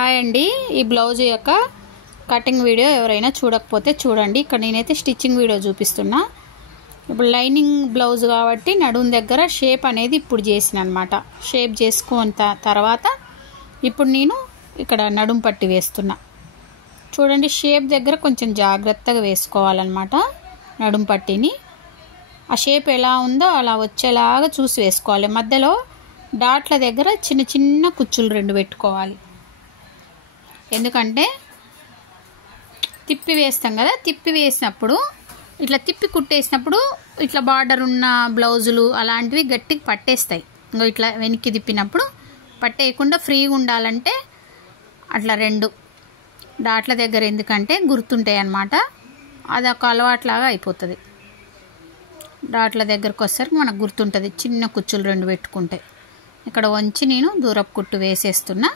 Hi అండి, ఈ blouse యొక్క కటింగ్ వీడియో ఎవరైనా చూడకపోతే చూడండి. ఇక్కడ నేనైతే స్టిచ్చింగ్ వీడియో చూపిస్తున్నా. ఇప్పుడు లైనింగ్ బ్లౌజ్ కాబట్టి నడుము దగ్గర షేప్ అనేది ఇప్పుడు చేసిన అనమాట. షేప్ చేసుకున్న తర్వాత ఇప్పుడు నేను ఇక్కడ నడుము పట్టి వేస్తున్నా. చూడండి, షేప్ దగ్గర కొంచెం జాగ్రత్తగా వేసుకోవాలన్నమాట. నడుము పట్టిని ఆ షేప్ ఎలా ఉందో అలా వచ్చేలాగా చూసి వేసుకోవాలి. మధ్యలో డాట్ల దగ్గర చిన్న చిన్న కుచ్చులు 2 పెట్టుకోవాలి. ఎందుకంటే తిప్పి వేస్తాం కదా, తిప్పి వేసినప్పుడు ఇట్లా తిప్పి కుట్టేసినప్పుడు ఇట్లా బార్డర్ ఉన్న బ్లౌజులు అలాంటివి గట్టిగా పట్టేస్తాయి. ఇంకో ఇట్లా వెనక్కి తిప్పినప్పుడు పట్టేయకుండా ఫ్రీగా ఉండాలంటే అట్లా 2 డాట్ల దగ్గర ఎందుకంటే గుర్తుంటాయి అన్నమాట. అదొక అలవాట్లాగా అయిపోతుంది. డాట్ల దగ్గరకు వచ్చేసరికి మనకు గుర్తుంటుంది. చిన్న కుచ్చులు 2 పెట్టుకుంటే ఇక్కడ వంచి నేను దూరపు కుట్టు వేసేస్తున్నా.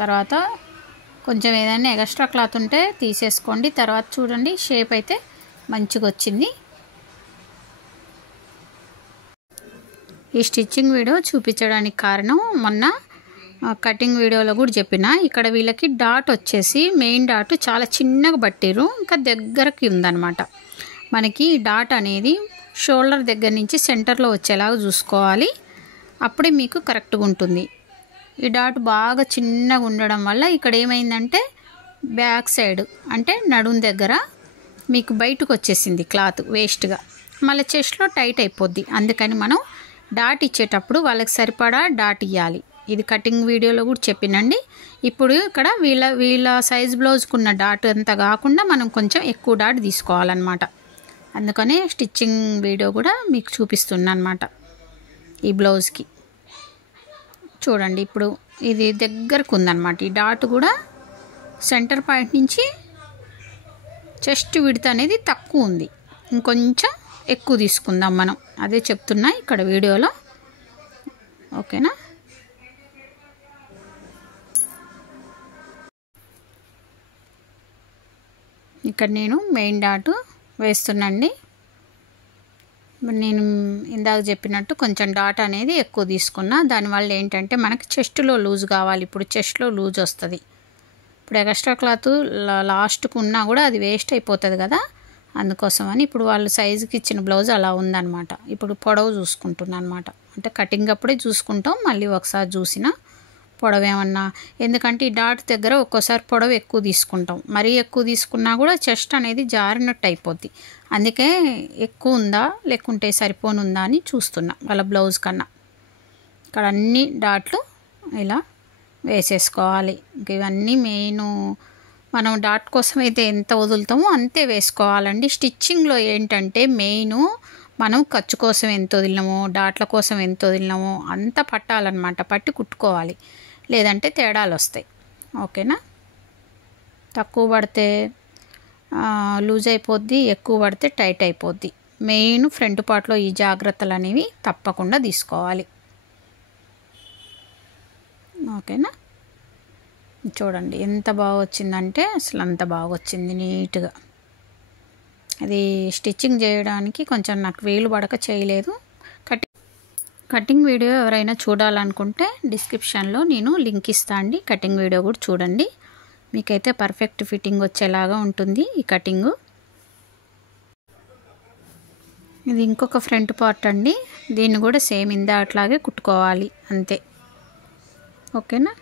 తర్వాత కొంచెం ఏదైనా ఎక్స్ట్రా క్లాత్ ఉంటే తీసేసుకోండి. తర్వాత చూడండి, షేప్ అయితే మంచిగా వచ్చింది. ఈ స్టిచ్చింగ్ వీడియో చూపించడానికి కారణం మొన్న కటింగ్ వీడియోలో కూడా చెప్పిన. ఇక్కడ వీళ్ళకి డాట్ వచ్చేసి మెయిన్ డాట్ చాలా చిన్నగా పట్టిరు, ఇంకా దగ్గరకి ఉందన్నమాట. మనకి డాట్ అనేది షోల్డర్ దగ్గర నుంచి సెంటర్లో వచ్చేలాగా చూసుకోవాలి. అప్పుడే మీకు కరెక్ట్గా ఉంటుంది. ఈ డాట్ బాగా చిన్నగా ఉండడం వల్ల ఇక్కడ ఏమైందంటే బ్యాక్ సైడ్ అంటే నడుము దగ్గర మీకు బయటకు వచ్చేసింది క్లాత్ వేస్ట్గా. మళ్ళీ చెస్ట్లో టైట్ అయిపోద్ది. అందుకని మనం డాట్ ఇచ్చేటప్పుడు వాళ్ళకి సరిపడా డాట్ ఇవ్వాలి. ఇది కటింగ్ వీడియోలో కూడా చెప్పినండి. ఇప్పుడు ఇక్కడ వీళ్ళ సైజ్ బ్లౌజ్కున్న డాట్ అంతా కాకుండా మనం కొంచెం ఎక్కువ డాట్ తీసుకోవాలన్నమాట. అందుకనే స్టిచ్చింగ్ వీడియో కూడా మీకు చూపిస్తున్నా అన్నమాట. ఈ బ్లౌజ్కి చూడండి, ఇప్పుడు ఇది దగ్గరకు ఉందన్నమాట. ఈ డాట్ కూడా సెంటర్ పాయింట్ నుంచి చెస్ట్ విడ్త్ అనేది తక్కువ ఉంది. ఇంకొంచెం ఎక్కువ తీసుకుందాం మనం. అదే చెప్తున్నా ఇక్కడ వీడియోలో. ఓకేనా? ఇక్కడ నేను మెయిన్ డాట్ వేస్తున్నాండి. నేను ఇందాక చెప్పినట్టు కొంచెం డాట్ అనేది ఎక్కువ తీసుకున్నా. దానివల్ల ఏంటంటే మనకి చెస్ట్లో లూజ్ కావాలి. ఇప్పుడు చెస్ట్లో లూజ్ వస్తుంది. ఇప్పుడు ఎక్స్ట్రా క్లాత్ లాస్ట్కు ఉన్నా కూడా అది వేస్ట్ అయిపోతుంది కదా. అందుకోసమని ఇప్పుడు వాళ్ళు సైజుకి ఇచ్చిన బ్లౌజ్ అలా ఉందన్నమాట. ఇప్పుడు పొడవు చూసుకుంటున్నాను అనమాట. అంటే కటింగ్ అప్పుడే చూసుకుంటాం, మళ్ళీ ఒకసారి చూసిన పొడవు ఏమన్నా. ఎందుకంటే ఈ డాట్ దగ్గర ఒక్కోసారి పొడవు ఎక్కువ తీసుకుంటాం. మరీ ఎక్కువ తీసుకున్నా కూడా చెస్ట్ అనేది జారినట్టు అయిపోద్ది. అందుకే ఎక్కువ ఉందా లేకుంటే సరిపోనుందా అని చూస్తున్నా వాళ్ళ బ్లౌజ్ కన్నా. ఇక్కడ అన్ని డాట్లు ఇలా వేసేసుకోవాలి. ఇంక ఇవన్నీ మెయిన్. మనం డాట్ కోసం అయితే ఎంత వదులుతామో అంతే వేసుకోవాలండి. స్టిచ్చింగ్లో ఏంటంటే మెయిన్ మనం ఖర్చు కోసం ఎంత వదిలినామో డాట్ల కోసం ఎంత వదిలినామో అంత పట్టాలన్నమాట. పట్టి కుట్టుకోవాలి, లేదంటే తేడాలు వస్తాయి. ఓకేనా? తక్కువ పడితే లూజ్ అయిపోద్ది, ఎక్కువ పడితే టైట్ అయిపోద్ది. మెయిన్ ఫ్రంట్ పార్ట్లో ఈ జాగ్రత్తలు అనేవి తప్పకుండా తీసుకోవాలి. ఓకేనా? చూడండి ఎంత బాగా వచ్చిందంటే అసలు అంత బాగా వచ్చింది నీట్గా. అది స్టిచ్చింగ్ చేయడానికి కొంచెం నాకు వేలు పడక చేయలేదు. కటింగ్ వీడియో ఎవరైనా చూడాలనుకుంటే డిస్క్రిప్షన్లో నేను లింక్ ఇస్తా అండి. కటింగ్ వీడియో కూడా చూడండి. మీకైతే పర్ఫెక్ట్ ఫిట్టింగ్ వచ్చేలాగా ఉంటుంది ఈ కటింగు. ఇది ఇంకొక ఫ్రంట్ పార్ట్ అండి. దీన్ని కూడా సేమ్ ఇందా అట్లాగే కుట్టుకోవాలి అంతే. ఓకేనా?